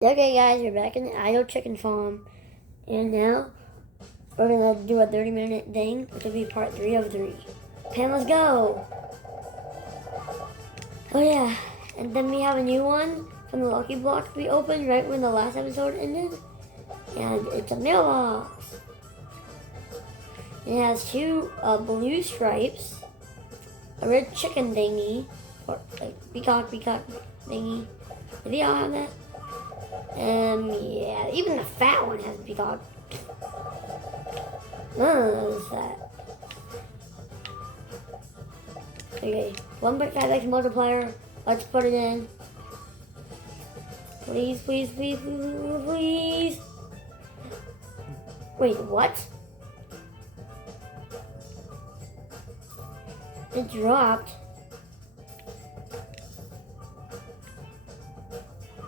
Okay guys, we're back in the Idle Chicken Farm, and now we're gonna do a 30-minute thing, which will be part 3 of 3. Pam, let's go! Oh yeah, and then we have a new one from the Lucky Block we opened right when the last episode ended, and it's a mailbox. It has two blue stripes, a red chicken thingy, or like peacock thingy. Do they all have that? Yeah, even the fat one has a peacock. What's that? Okay, 1.5x multiplier. Let's put it in. Please, please, please, please, please. Wait, what? It dropped.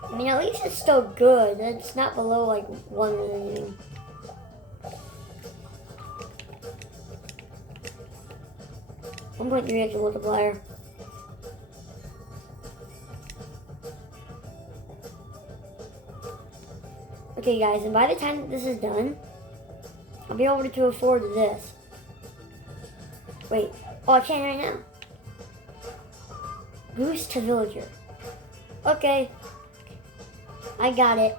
I mean, at least it's still good. It's not below like 1 or anything. I'm going to react to multiplier. Okay, guys, and by the time this is done, I'll be able to afford this. Wait, oh, I can right now. Boost to villager. Okay. I got it.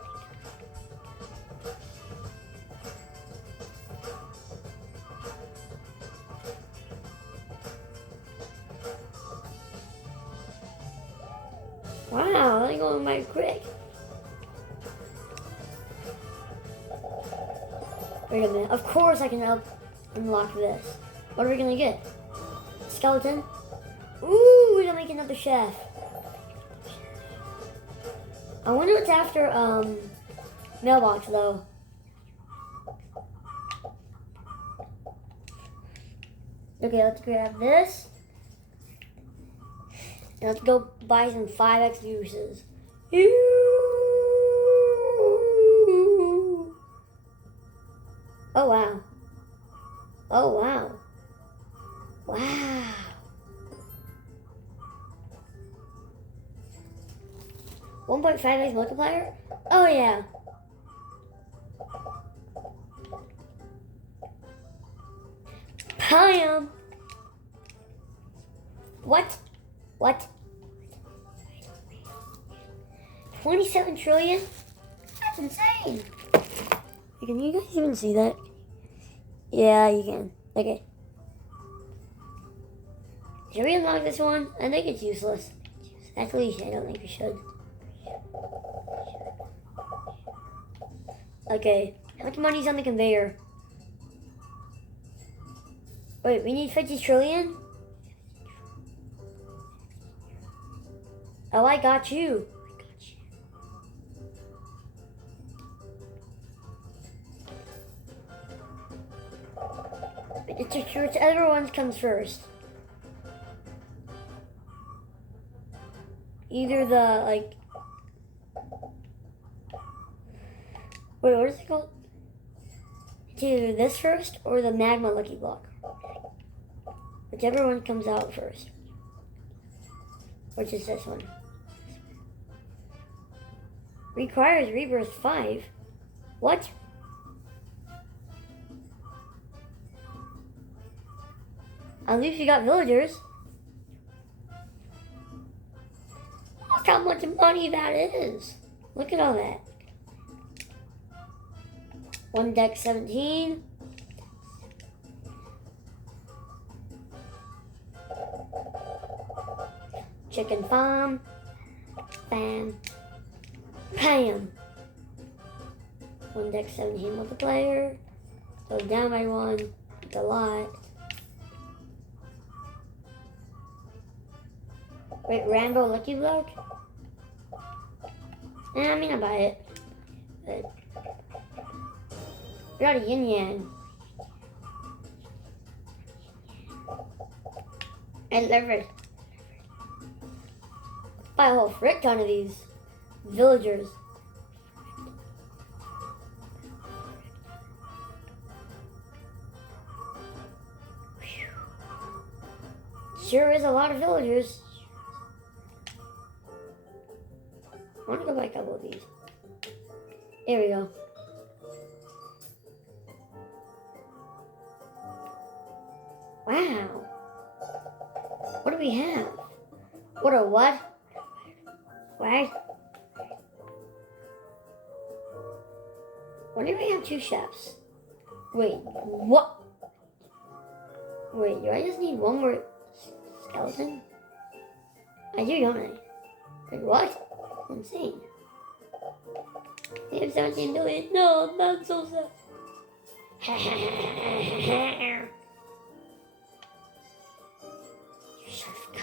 Wow, they're going by quick. Wait a minute. Of course I can unlock this. What are we gonna get? Skeleton? Ooh, we're gonna make another chef. I wonder what's after mailbox though. Okay, let's grab this. And let's go buy some 5x juices. Oh wow. Oh wow. Wow. 1.5x multiplier? Oh yeah. Bam! What? What? 27 trillion? That's insane. Can you guys even see that? Yeah, you can. Okay. Should we unlock this one? I think it's useless. At least I don't think we should. Okay, how much money's on the conveyor? Wait, we need 50 trillion? Oh, I got you. It's sure everyone's comes first. Either the, like... Wait, what is it called? It's either this first or the magma lucky block. Whichever one comes out first. Which is this one. Requires rebirth 5? What? At least you got villagers. Look how much money that is. Look at all that. One deck 17. Chicken farm. Bam. Bam. One deck 17 multiplier. Go down by 1. It's a lot. Wait, Rambo Lucky Block? I mean, I buy it. But we got a yin yang. And leverage. Buy a whole frick ton of these villagers. Sure is a lot of villagers. I want to go buy a couple of these. Here we go. Wow. What do we have? What a what? What? Why do we have two chefs? Wait, what? Wait, do I just need one more skeleton? I do, don't I? Wait, what? Insane. We have 17 million. No, that's so sad. You should have gone.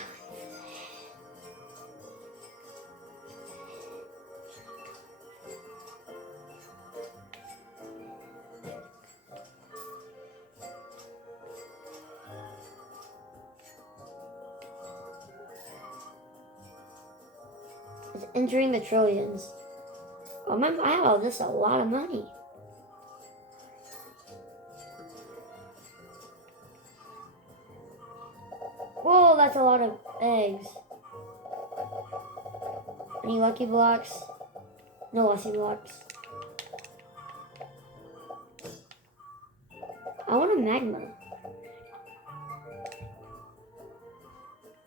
It's entering the trillions. Oh, I have all this, a lot of money. Whoa, that's a lot of eggs. Any lucky blocks? No lucky blocks. I want a magma.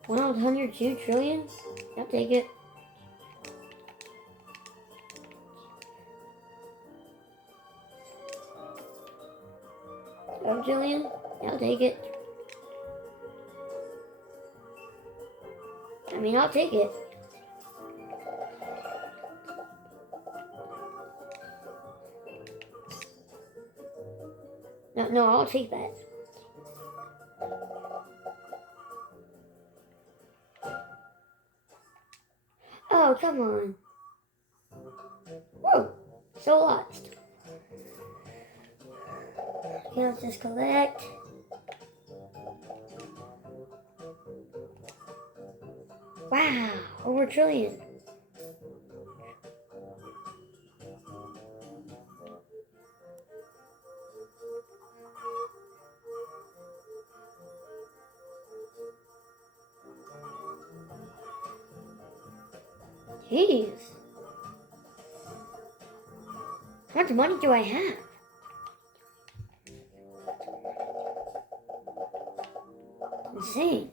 102 trillion? I'll take it. Jillian, I'll take it. I mean, I'll take it. No, I'll take that. Oh, come on. Whoa, so lost. Okay, let's just collect. Wow, over a trillion. Jeez. How much money do I have? Insane.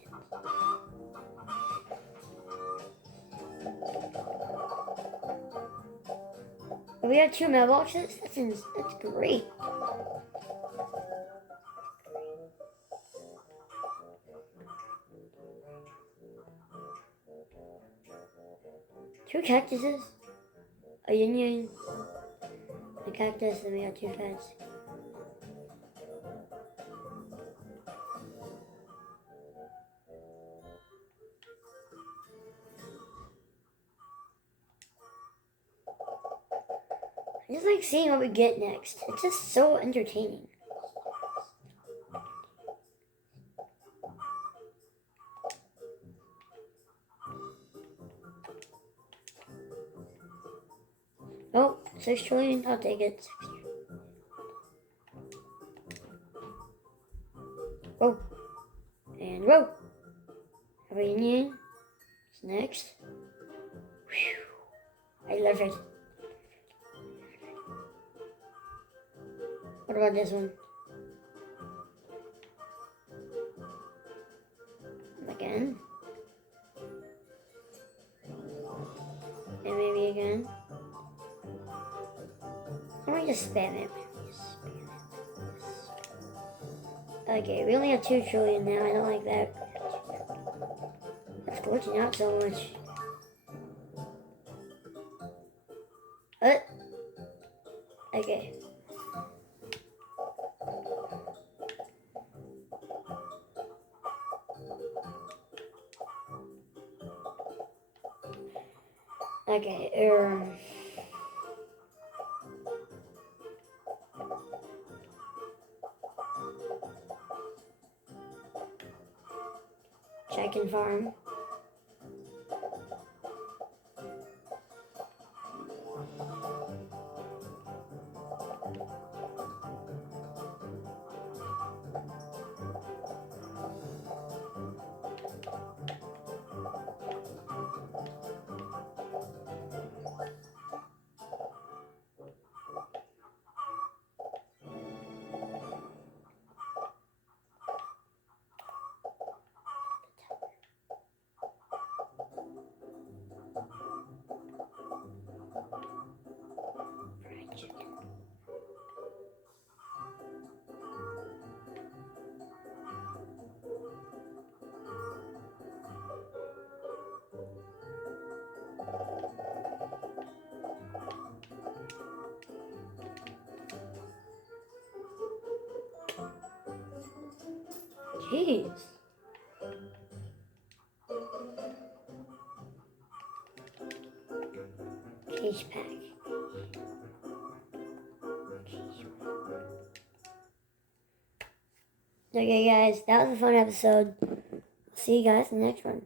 We have 2 mailboxes? That's great. Two cactuses, a yin, a cactus, and we got 2 feds. I just like seeing what we get next. It's just so entertaining. Oh, 6 trillion, I'll take it. 6 trillion. Whoa. And whoa. Have a yin. What's next? Whew. I love it. What about this one? Again. And maybe again. Or we just spam it. Okay, we only have 2 trillion now. I don't like that. It's glitching out so much. Okay. Okay, chicken farm. Jeez. Cage pack. Okay, guys, that was a fun episode. See you guys in the next one.